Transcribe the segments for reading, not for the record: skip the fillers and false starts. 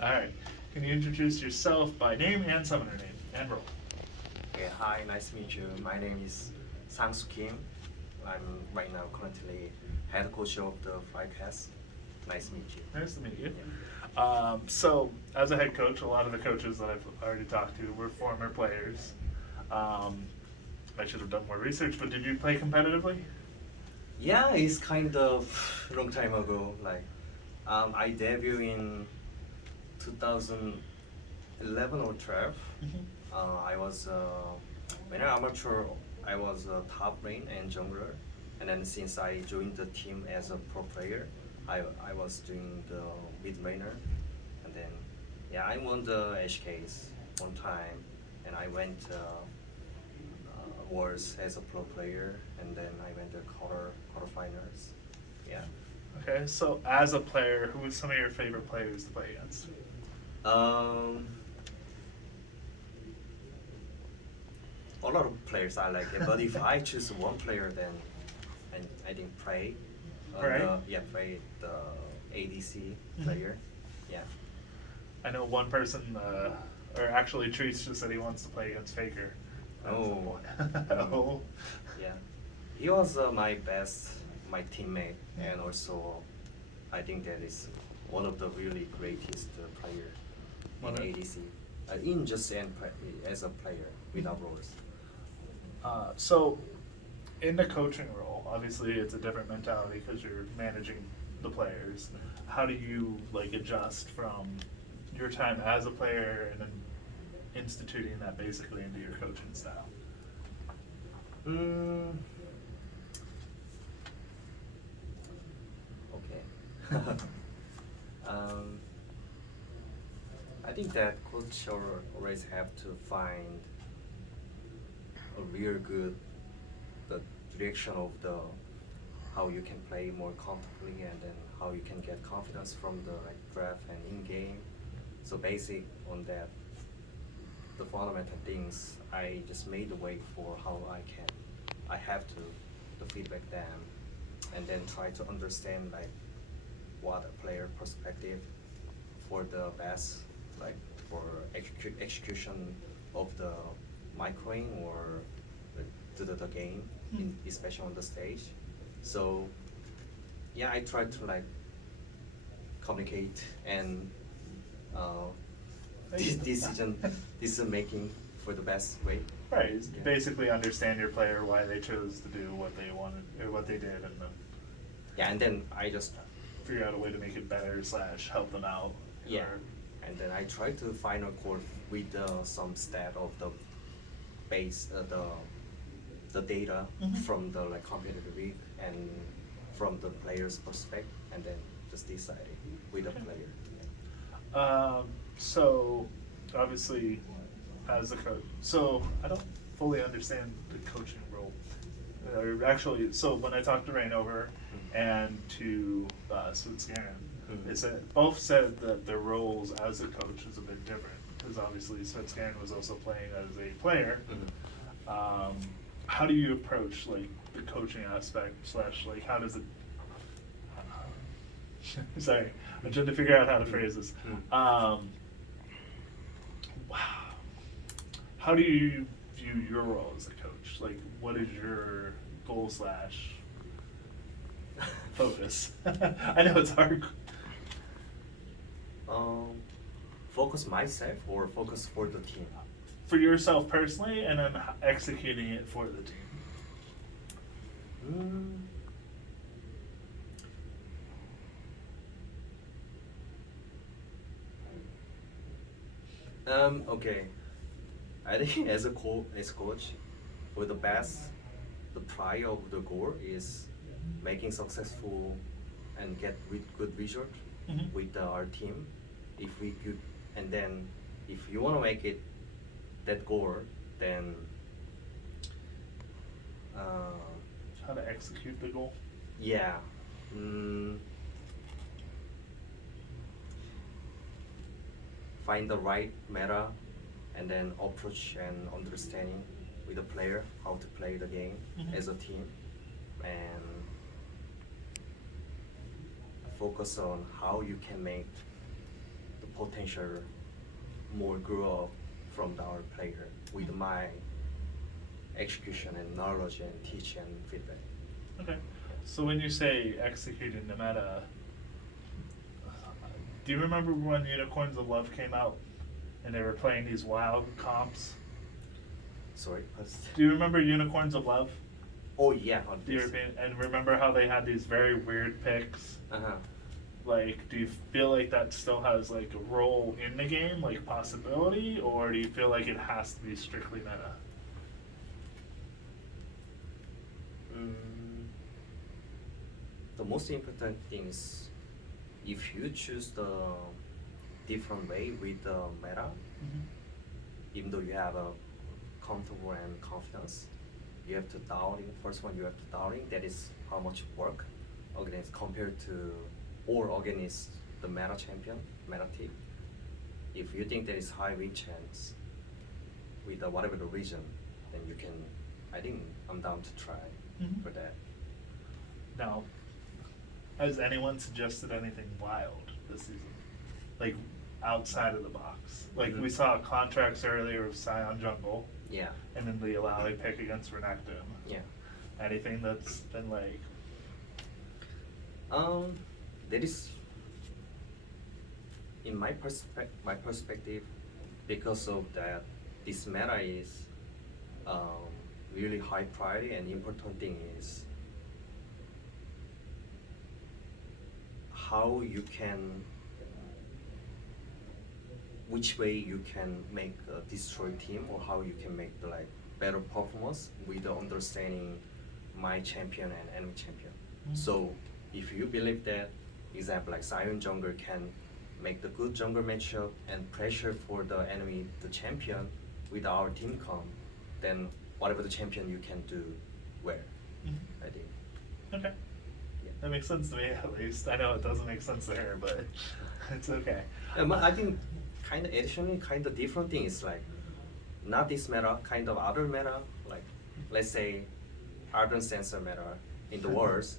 All right. Can you introduce yourself by name and summoner name and role? Okay, hi, nice to meet you. My name is Sangsu Kim. I'm right now currently head coach of the FlyQuest. Nice to meet you. Nice to meet you. Yeah. So, as a head coach, a lot of the coaches that I've already talked to were former players. Um, I should have done more research, but did you play competitively? Yeah, it's kind of long time ago. I debuted in 2011 or 12. I was when I amateur. I was a top lane and jungler, and then since I joined the team as a pro player, I was doing the mid laner, and then yeah, I won the HKs one time, and I went Wars as a pro player, and then I went to quarterfinals. Yeah. Okay, so as a player, who are some of your favorite players to play against? Um, a lot of players I like it, but if I choose one player, then I think play. Prey? Play the ADC Mhm. player. Yeah. I know one person, or actually, Treese just said he wants to play against Faker at some Oh. point. Oh. Yeah. He was my teammate, and also I think that is one of the really greatest player One in of- ADC, in just as a player without roles. So, in the coaching role, obviously it's a different mentality because you're managing the players. How do you like adjust from your time as a player and then instituting that basically into your coaching style? Mm, okay. um, I think that coach always have to find a real good the direction of the how you can play more comfortably, and then how you can get confidence from the draft and in game. So basic on that, the fundamental things I just made the way for how I have to feedback them, and then try to understand what a player perspective for the best, like for execution of the microing or the game, especially on the stage. So yeah, I try to communicate and uh, decision making for the best way. Right, is Yeah. basically understand your player, why they chose to do what they wanted or what they did, and then Yeah, and then I just figure out a way to make it better slash help them out. yeah, Or- and then I try to find a chord with some stat of the base the data Mhm. from the competitive league and from the player's perspective, and then just decide with the Okay. player. So obviously, as a coach, so I don't fully understand the coaching role. Or actually, so when I talked to Rainover and to Switzerland, they said both said that their roles as a coach is a bit different because obviously Switzerland was also playing as a player. How do you approach like the coaching aspect slash like how does it? Sorry, I'm trying to figure out how to phrase this. Wow. How do you view your role as a coach? Like, what is your goal slash focus? I know it's hard. Um, focus myself or focus for the team. For yourself personally, and then executing it for the team. Mm. Okay. I think as coach, for the best, the prior of the goal is making successful and get good result Mhm. with our team. If we could, and then if you want to make it that goal, then uh, How to execute the goal. yeah. Mm, find the right meta, and then approach and understanding with the player how to play the game as a team, and focus on how you can make the potential more grow up from our player with my execution and knowledge and teach and feedback. Okay. So when you say executing the meta, do you remember when Unicorns of Love came out and they were playing these wild comps? Sorry. Do you remember Unicorns of Love? Oh yeah. On The this. European, and remember how they had these very weird picks? Uh-huh. Like, do you feel like that still has like a role in the game, like possibility, or do you feel like it has to be strictly meta? The most important thing is if you choose the different way with the meta, even though you have a comfortable and confidence, you have to doubting. First one you have to doubting. That is how much work against compared to or against the meta champion, meta team. If you think there is high win chance with whatever the region, then you can. I think I'm down to try for that. Now, has anyone suggested anything wild this season? Like, outside of the box? Like, we saw contracts earlier of Scion Jungle, Yeah. and then the Alawi pick against Renekton. Yeah. Anything that's been like, That is, in my perspective, because of that, this meta is really high priority, and important thing is how you can, which way you can make a destroy team, or how you can make the like better performance with the understanding my champion and enemy champion. So if you believe that, example like Sion jungle can make the good jungle matchup and pressure for the enemy, the champion, with our team comp, then whatever the champion you can do well, I think. okay, Yeah. that makes sense to me at least. I know it doesn't make sense to her, but it's okay. But I think kind of additionally, kind of different thing is like, not this meta, kind of other meta, like let's say Ardent Sensor meta in the wars,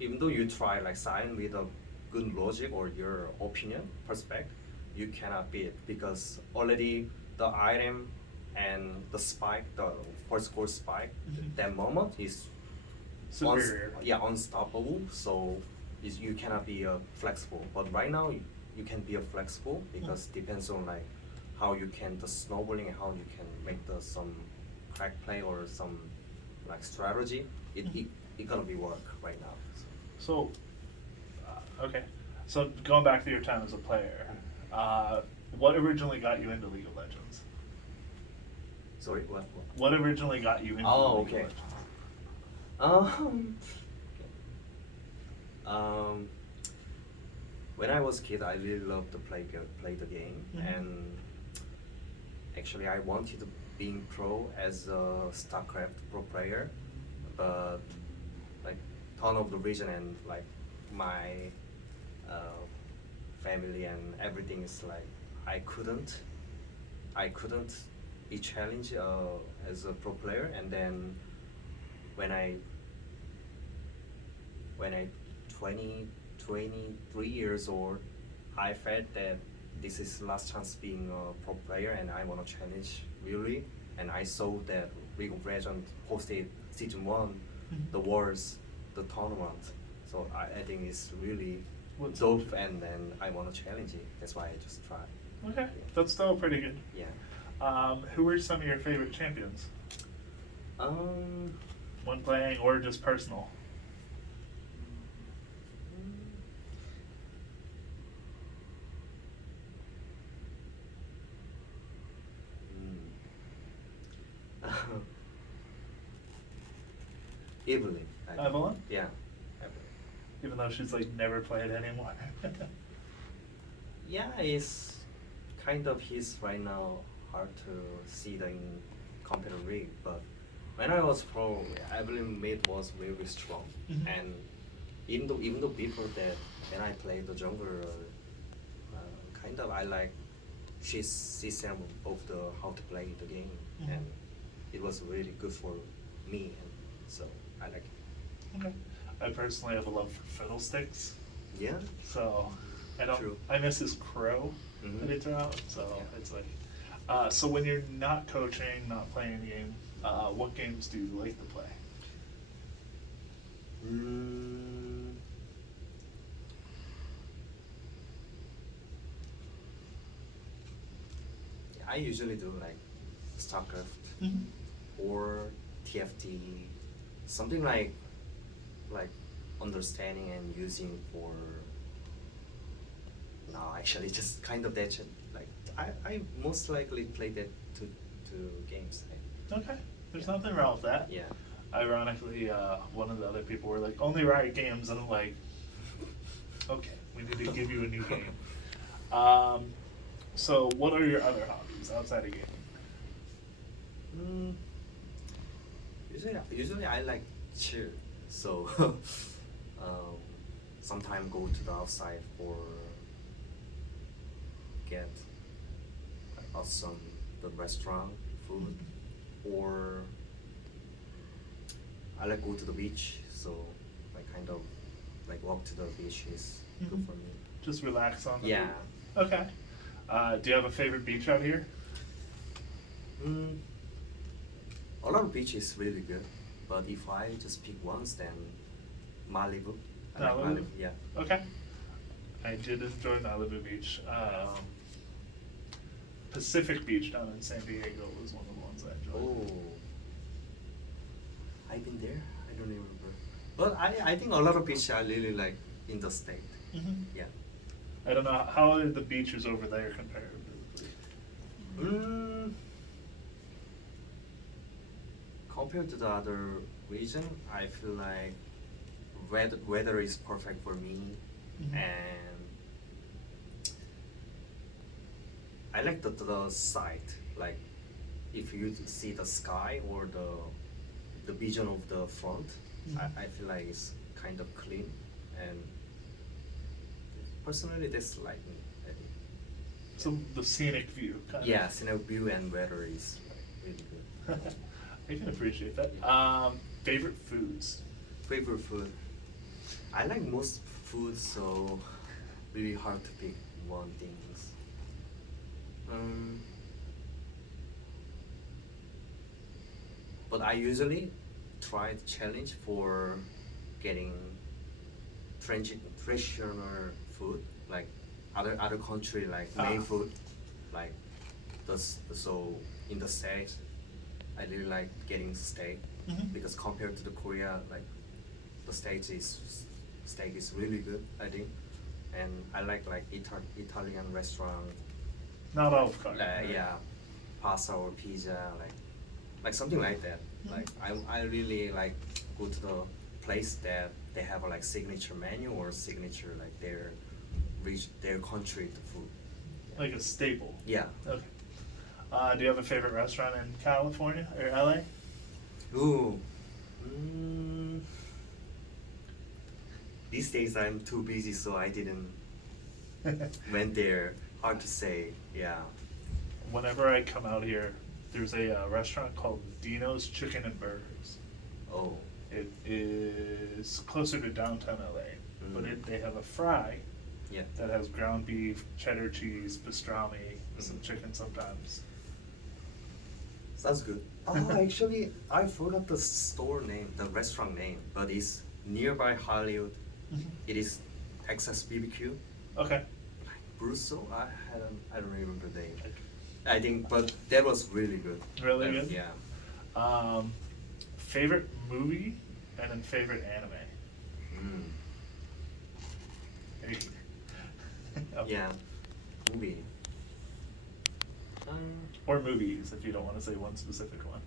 even though you try like sign with a good logic or your opinion perspective, you cannot beat because already the item and the spike, the first core spike, that moment is Superior. unstoppable. So you cannot be flexible. But right now you can be flexible because depends on like how you can the snowballing and how you can make the some crack play or some like strategy. It gonna be work right now. So, okay. So going back to your time as a player, what originally got you into League of Legends? Sorry, what? What originally got you into Oh, League okay. of Legends? When I was a kid, I really loved to play the game, and actually I wanted to be pro as a StarCraft pro player, but like ton of the reason and like my family and everything is like I couldn't be challenged as a pro player, and then when I 23 years old, I felt that this is last chance being a pro player and I want to challenge really, and I saw that League of Legends posted season 1 the wars, the tournament, so I think it's really dope, and then I want to challenge it. That's why I just tried. Okay, that's still pretty good. Yeah. Who are some of your favorite champions? Um. When playing or just personal? Evelyn. I think. Evelyn? Yeah. Evelyn. Even though she's like never played anymore. Yeah, it's kind of his right now hard to see the in competitive league, but when I was pro, Evelyn mid was very strong, and even though before that, when I played the jungle, kind of I like she's system of the how to play the game, and it was really good for me, and so I like it. Okay. I personally have a love for fiddlesticks. Yeah. So I don't. True. I miss his crow that he Mhm. threw out. So Yeah. it's like. So when you're not coaching, not playing the game, what games do you like to play? Mm, I usually do like StarCraft Mhm. or TFT, something like understanding and using for. No, actually, just kind of that. Like I most likely play that to games. Okay. There's Yeah. nothing wrong with that. Yeah. Ironically, one of the other people were like, only Riot games, and I'm like, okay, we need to give you a new game. So what are your other hobbies outside of gaming? Mm, usually I like chill, so um, sometimes go to the outside for get some the restaurant food, or I like go to the beach, so like kind of like walk to the beach is good Mhm. for me. Just relax on the Yeah. beach. Okay. Do you have a favorite beach out here? Mm, a lot of beach is really good, but if I just pick once, then Malibu. I like Malibu? Malibu. Yeah. Okay. I did enjoy Malibu Beach. Pacific Beach down in San Diego was one of the ones I enjoyed. Oh, I've been there. I don't remember. But I think a lot of beaches I really like in the state. Mhm. Yeah. I don't know how are the beaches over there comparatively. Mm, compared to the other region, I feel like weather is perfect for me, Mhm. and I like the sight. Like if you see the sky or the vision of the front, Mhm. I feel like it's kind of clean, and personally that's like me. I think. So the scenic view, kind Yeah, of. scenic view and weather is like really good. I can appreciate that. Yeah. Favorite foods? Favorite food. I like most food, so really hard to pick one things. Um, but I usually try the challenge for getting traditional food, like other country like main Ah. food, like so in the States, I really like getting steak Mhm. because compared to the Korea, like the steak is really good, I think, and I like Italian restaurant, Not Olive Garden. like right? yeah, pasta or pizza, like something like that. Mhm. Like I really like go to the place that they have a like signature menu or signature like their country food. Like a staple. Yeah. Okay. Do you have a favorite restaurant in California or LA? Ooh. Mm, these days I'm too busy, so I didn't went there. Hard to say. Yeah. Whenever I come out here, there's a restaurant called Dino's Chicken and Burgers. Oh. It is closer to downtown LA, but Mm. they have a fry Yeah. that has ground beef, cheddar cheese, pastrami, some Mhm. chicken sometimes. Sounds good. Oh, actually, I forgot the store name, the restaurant name, but it's nearby Hollywood. Mhm. It is Texas BBQ. Okay. Brusso? I don't remember the name. I think, but that was really good. Really That- good? Yeah. Favorite movie and then favorite anime? Mm. Any- Oh. Yeah. Movie. Or movies, if you don't want to say one specific one.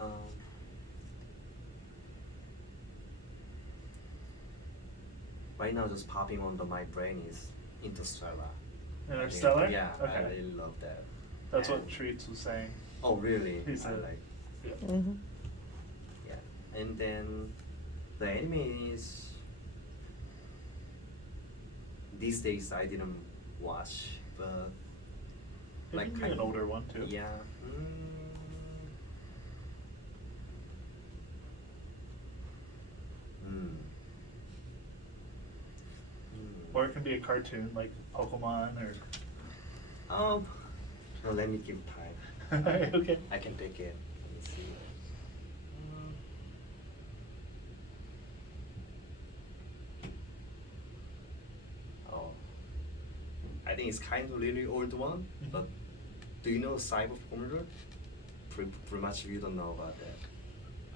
Um, right now, just popping on my brain is Interstellar. Interstellar? I think- Yeah, I Okay. really love that. That's what And- Treats was saying. Oh, really? He I said- like. Yeah. Mm-hmm. Yeah, and then the anime is these days I didn't watch, but It like can be kind an of- older one too. Yeah. Mm. or it can be a cartoon like Pokemon or. No, let me give time. Okay. I can take it. Let me see. Oh, I think it's kind of really old one, Mhm. but do you know Cyber Formula? Pretty much you don't know about that.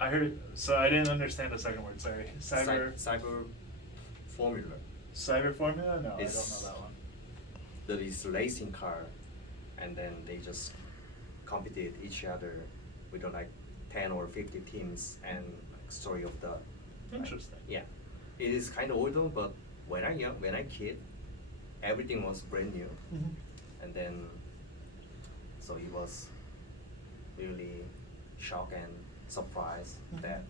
I heard. So I didn't understand the second word. Sorry. Cyber Formula. Cyber Formula? No, I don't It's- know that one. That is racing car, and then they just competed each other with like 10 or 50 teams and story of the. Interesting. Yeah, it is kind of older, but when I kid, everything was brand new, Mhm. and then so it was really shock and surprise Mhm. that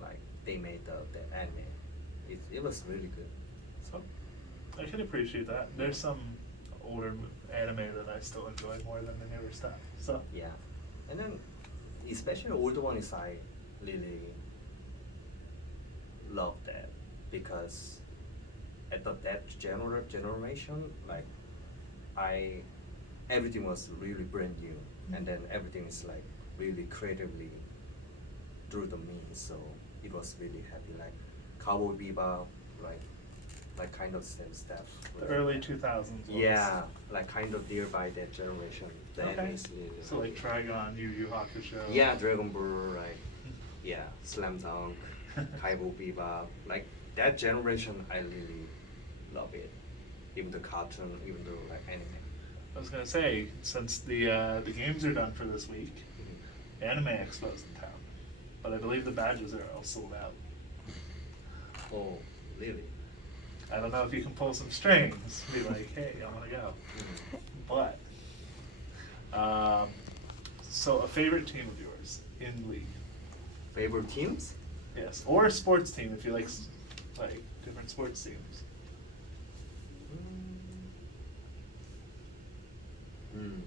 like they made the anime. It was really good. So I can appreciate that. There's some older anime that I still enjoy more than the newer stuff. So Yeah, and then especially older one is I really love that because at that generation like I everything was really brand new and then everything is like really creatively through the means, so it was really happy like Cowboy Bebop like kind of same stuff. the early 2000s. Yeah, like kind of nearby that generation. That Okay. is really So like Trigon, Yu Yu Hakusho. yeah, Dragon Ball, like yeah, Slam Dunk, Kaibo Bebop, like that generation. I really love it. Even the cartoon, even the like anime. I was gonna say, since the games are done for this week, Anime Expo's in town, but I believe the badges are all sold out. Oh, really? I don't know if you can pull some strings, be like, hey, I want to go. But, so a favorite team of yours in league? Favorite teams? Yes, or a sports team if you like different sports teams. Hmm.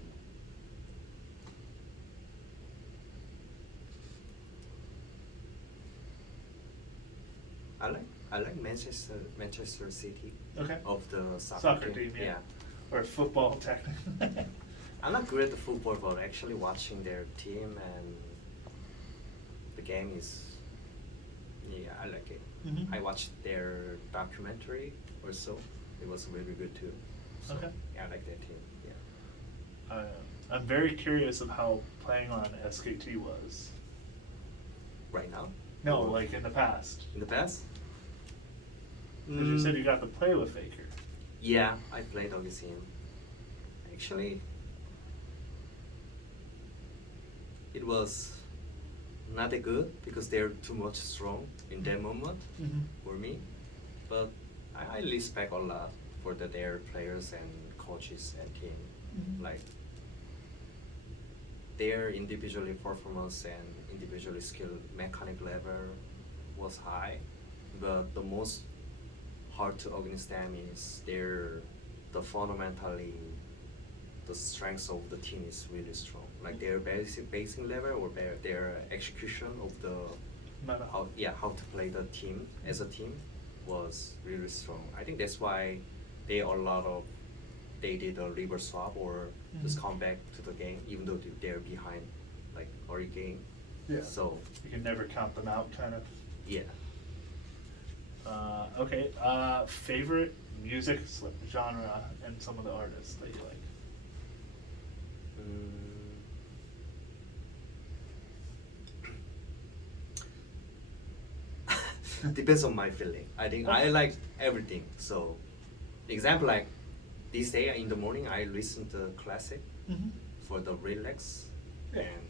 I like Manchester City. Okay. Of the Soccer team, yeah. Or football, technically. I'm not good at the football, but actually watching their team and the game is, yeah, I like it. Mhm. I watched their documentary also. It was really good too. So, Okay. yeah, I like that team. Yeah. I'm very curious of how playing on SKT was. Right now? No, Or like in the past. in the past? Because you said you got to play with Faker. Yeah, I played against him. Actually, it was not that good because they're too much strong in that moment Mhm. for me. But I respect a lot for their players and coaches and team. Mhm. Like their individually performance and individually skill mechanic level was high, but the most hard to against them is the fundamentally the strength of the team is really strong. Like their basic level or their execution of the Meta. how to play the team as a team was really strong. I think that's why they did a reverse swap or just Mhm. come back to the game even though they're behind like early game. Yeah. So You can never count them out, kind of. yeah. Okay. Favorite music genre and some of the artists that you like. Depends on my feeling. I think I like everything. So, example like this day in the morning, I listen to classic Mhm. for the relax Yeah. and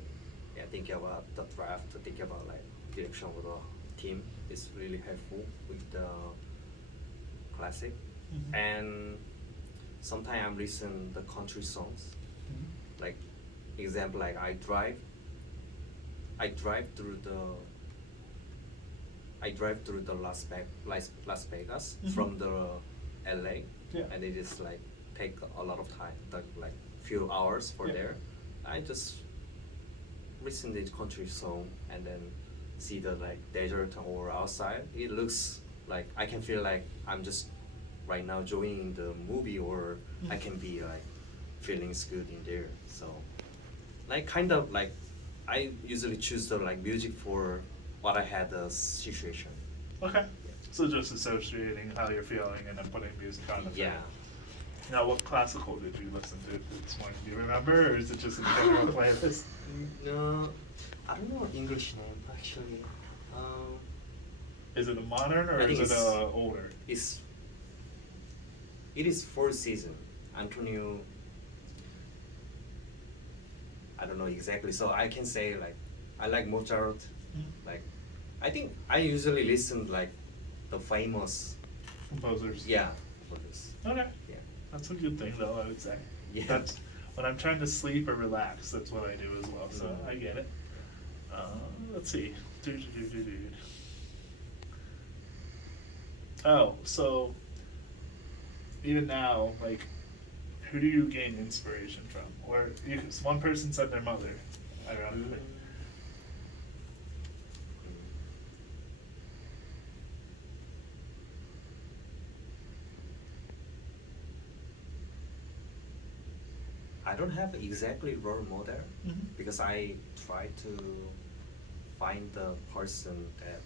yeah, thinking about the draft, thinking about like direction of the team is really helpful with the classic. Mhm. And sometimes I listen the country songs. Mhm. Like example like I drive through the Las Vegas Mhm. from the LA, Yeah. and it is like take a lot of time, like few hours for Yeah. there. I just listen to the country song and then see the like desert or outside. It looks like I can feel like I'm just right now joining the movie, or I can be like feelings good in there. So like kind of like I usually choose the like music for what I had the situation. Okay. So just associating how you're feeling and then putting music on it. Yeah. Now, what classical did you listen to this morning? Do you remember, or is it just a general playlist? No, I don't know English name actually. Is it a modern or I think is it it's- a older? It is fourth season. Antonio. I don't know exactly, so I can say like I like Mozart. Like I think I usually listen like the famous. Composers. Yeah, for this. Okay. Yeah. That's a good thing, though, I would say. Yeah. That's when I'm trying to sleep or relax. That's what I do as well. So Mhm. I get it. Let's see. Do. Oh, so even now, like, who do you gain inspiration from? Or one person said their mother, ironically. I don't have exactly role model Mhm. because I try to find the person that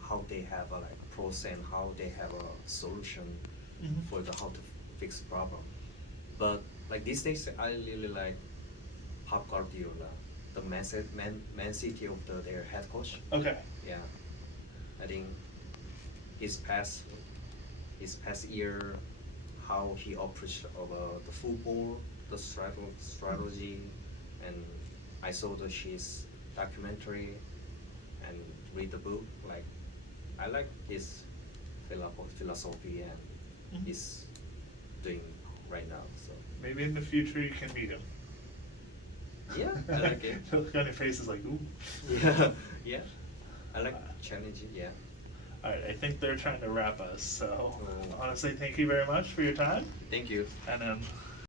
how they have a like pros and how they have a solution Mhm. for the how to fix problem. But like these days, I really like Pep Guardiola, the Man City of their head coach. Okay. Yeah, I think his past year, how he approached the football, the strategy, and I saw his documentary and read the book. Like, I like his philosophy and Mhm. he's doing right now. So Maybe in the future you can meet him. yeah, I like it. The look on your face is like, ooh. Yeah, yeah. I like challenging. Yeah. All right, I think they're trying to wrap us. So Oh. honestly, thank you very much for your time. Thank you. And